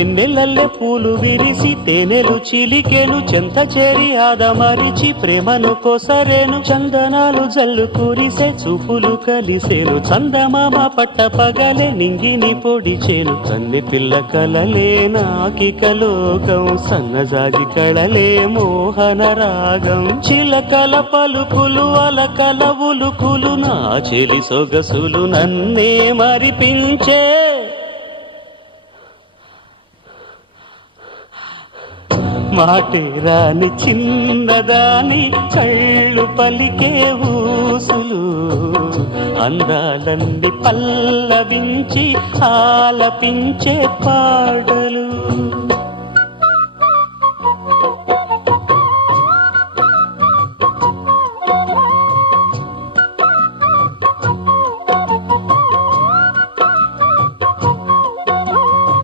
వెన్నెలల్లె పూలు విరిసి తేనెలు చిలికెను చెంత చేరి ఆదమరిచి ప్రేమను కోసరేను చందనాలు జల్లు కురిసే చూపులు కలిసేను చందమామ పట్ట పగలే నింగిని పొడిచేను కన్నె పిల్ల కలలే నాకిక లోకం సన్నజాజి కళలే మోహన రాగం చిలకల పలుకులు అలకల ఉలుకులు నా చెలి సొగసులు నన్నే మరిపించే మాటే రాని చిన్నదాని కళ్ళు పలికే ఊసులు అందాలన్నీ పల్లవించి ఆలపించే పాడలు